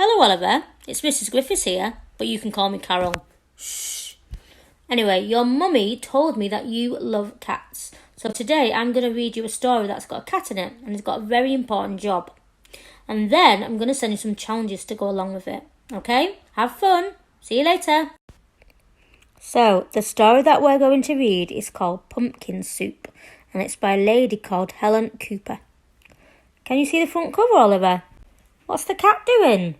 Hello, Oliver. It's Mrs. Griffiths here, but you can call me Carol. Shh. Anyway, your mummy told me that you love cats. So today I'm going to read you a story that's got a cat in it and it's got a very important job. And then I'm going to send you some challenges to go along with it. Okay? Have fun. See you later. So, the story that we're going to read is called Pumpkin Soup, and it's by a lady called Helen Cooper. Can you see the front cover, Oliver? What's the cat doing?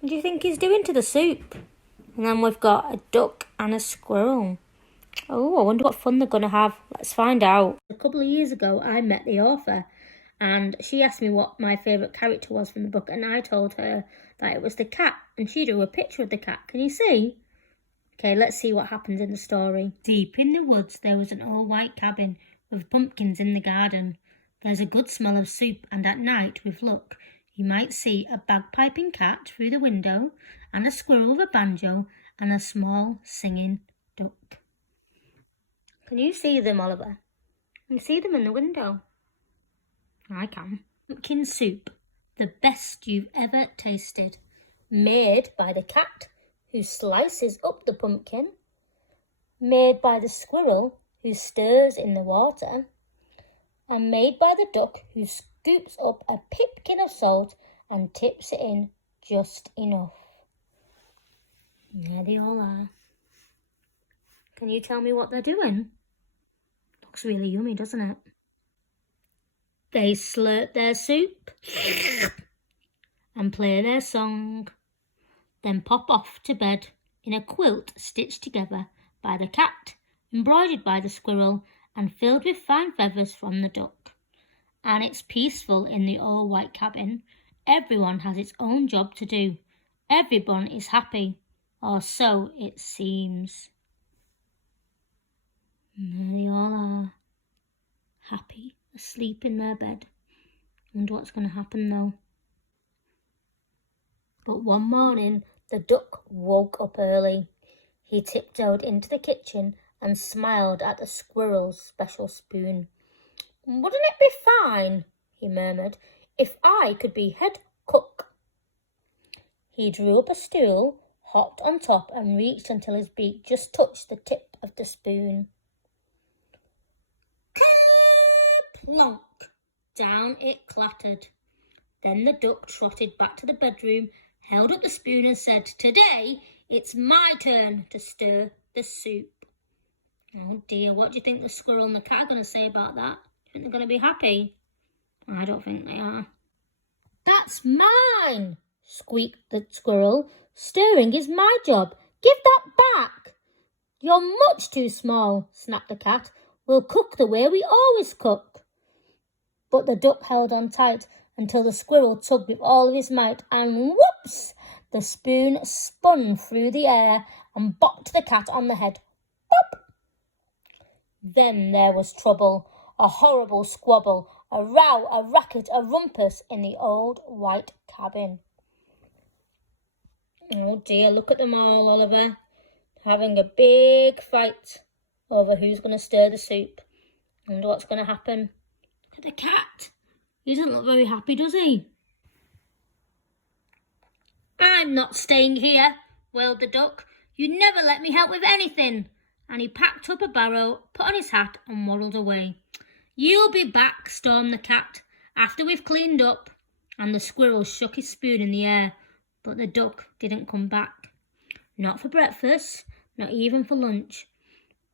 What do you think he's doing to the soup? And then we've got a duck and a squirrel. Oh, I wonder what fun they're going to have. Let's find out. A couple of years ago, I met the author, and she asked me what my favourite character was from the book, and I told her that it was the cat, and she drew a picture of the cat. Can you see? Okay, let's see what happens in the story. Deep in the woods, there was an all-white cabin with pumpkins in the garden. There's a good smell of soup, and at night, with luck, you might see a bagpiping cat through the window, and a squirrel with a banjo, and a small singing duck. Can you see them, Oliver? Can you see them in the window? I can. Pumpkin soup, the best you've ever tasted. Made by the cat, who slices up the pumpkin. Made by the squirrel, who stirs in the water. And made by the duck, who scoops up a pipkin of salt and tips it in just enough. There they all are. Can you tell me what they're doing? Looks really yummy, doesn't it? They slurp their soup and play their song, then pop off to bed in a quilt stitched together by the cat, embroidered by the squirrel, and filled with fine feathers from the duck. And it's peaceful in the all-white cabin. Everyone has its own job to do. Everyone is happy, or so it seems. And there they all are, happy, asleep in their bed. Wonder what's going to happen though. But one morning, the duck woke up early. He tiptoed into the kitchen and smiled at the squirrel's special spoon. "Wouldn't it be fine," he murmured, "if I could be head cook?" He drew up a stool, hopped on top and reached until his beak just touched the tip of the spoon. Plonk! Down it clattered. Then the duck trotted back to the bedroom, held up the spoon and said, "Today it's my turn to stir the soup." Oh dear, what do you think the squirrel and the cat are going to say about that? Do you think they're going to be happy? I don't think they are. "That's mine," squeaked the squirrel. "Stirring is my job. Give that back." "You're much too small," snapped the cat. "We'll cook the way we always cook." But the duck held on tight until the squirrel tugged with all of his might, and whoops! The spoon spun through the air and bopped the cat on the head. Bop! Then there was trouble, a horrible squabble, a row, a racket, a rumpus in the old white cabin. Oh dear, look at them all, Oliver, having a big fight over who's going to stir the soup. I wonder what's going to happen. Look at the cat. He doesn't look very happy, does he? "I'm not staying here," wailed the duck. "You never let me help with anything." And he packed up a barrow, put on his hat and waddled away. "You'll be back," stormed the cat, "after we've cleaned up." And the squirrel shook his spoon in the air, but the duck didn't come back. Not for breakfast, not even for lunch.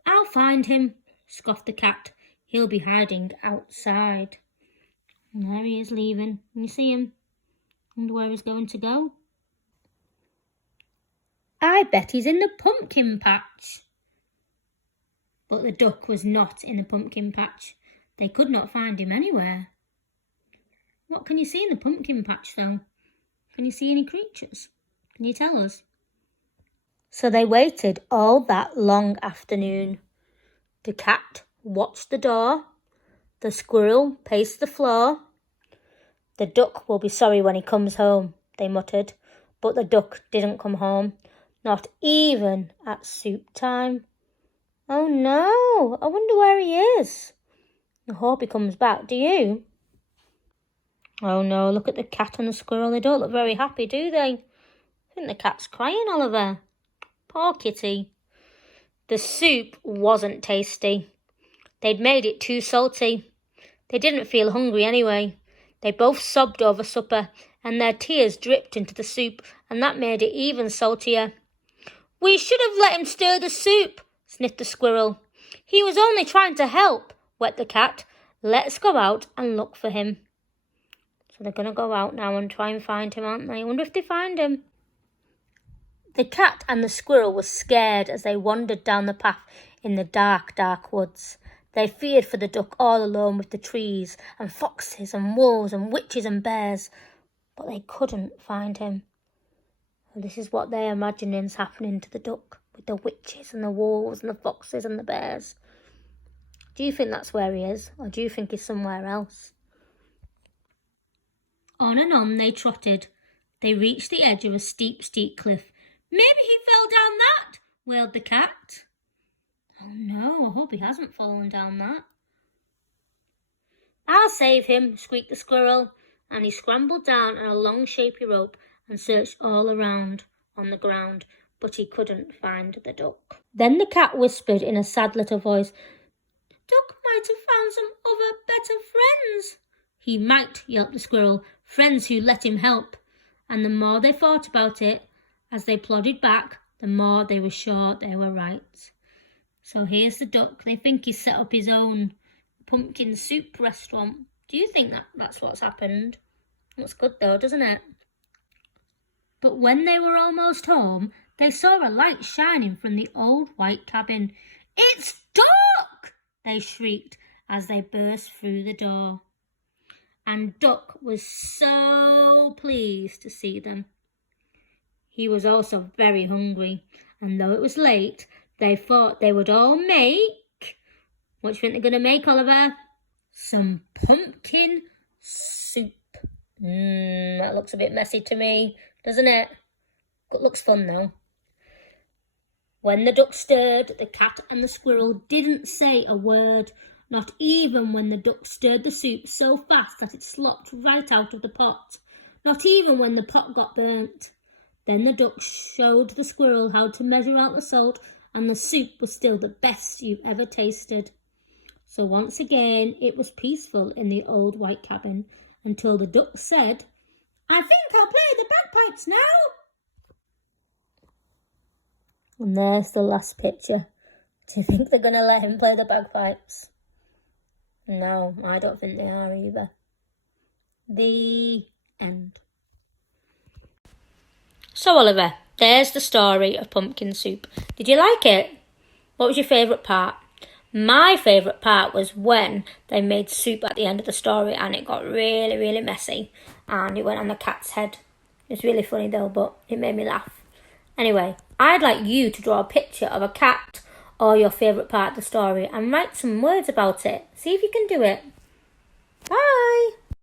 "I'll find him," scoffed the cat. "He'll be hiding outside." And there he is leaving. Can you see him? Wonder where he's going to go. "I bet he's in the pumpkin patch." But the duck was not in the pumpkin patch. They could not find him anywhere. What can you see in the pumpkin patch though? Can you see any creatures? Can you tell us? So they waited all that long afternoon. The cat watched the door. The squirrel paced the floor. "The duck will be sorry when he comes home," they muttered. But the duck didn't come home, not even at soup time. "Oh no, I wonder where he is. I hope he comes back, do you?" Oh no, look at the cat and the squirrel. They don't look very happy, do they? I think the cat's crying, Oliver. Poor kitty. The soup wasn't tasty. They'd made it too salty. They didn't feel hungry anyway. They both sobbed over supper, and their tears dripped into the soup, and that made it even saltier. "We should have let him stir the soup," sniffed the squirrel. "He was only trying to help," wept the cat. "Let's go out and look for him." So they're going to go out now and try and find him, aren't they? I wonder if they find him. The cat and the squirrel were scared as they wandered down the path in the dark, dark woods. They feared for the duck all alone with the trees and foxes and wolves and witches and bears, but they couldn't find him. And this is what they're imagining is happening to the duck with the witches and the wolves and the foxes and the bears. Do you think that's where he is, or do you think he's somewhere else? On and on they trotted. They reached the edge of a steep, steep cliff. "Maybe he fell down that," wailed the cat. "Oh no, I hope he hasn't fallen down that." "I'll save him," squeaked the squirrel, and he scrambled down on a long, shapy rope and searched all around on the ground, but he couldn't find the duck. Then the cat whispered in a sad little voice, "Duck might have found some other better friends." "He might," yelped the squirrel, "friends who let him help." And the more they thought about it, as they plodded back, the more they were sure they were right. So here's the duck. They think he's set up his own pumpkin soup restaurant. Do you think that's what's happened? Looks good though, doesn't it? But when they were almost home, they saw a light shining from the old white cabin. "It's Duck!" they shrieked as they burst through the door. And Duck was so pleased to see them. He was also very hungry, and though it was late, they thought they would all make... What do you think they're going to make, Oliver? Some pumpkin soup. That looks a bit messy to me, doesn't it? It looks fun though. When the duck stirred, the cat and the squirrel didn't say a word, not even when the duck stirred the soup so fast that it slopped right out of the pot, not even when the pot got burnt. Then the duck showed the squirrel how to measure out the salt, and the soup was still the best you've ever tasted. So once again it was peaceful in the old white cabin, until the duck said, "I think I'll play the bagpipes now." And there's the last picture. Do you think they're going to let him play the bagpipes? No, I don't think they are either. The end. So Oliver, there's the story of pumpkin soup. Did you like it? What was your favourite part? My favourite part was when they made soup at the end of the story and it got really, really messy and it went on the cat's head. It's really funny though, but it made me laugh. Anyway, I'd like you to draw a picture of a cat or your favourite part of the story and write some words about it. See if you can do it.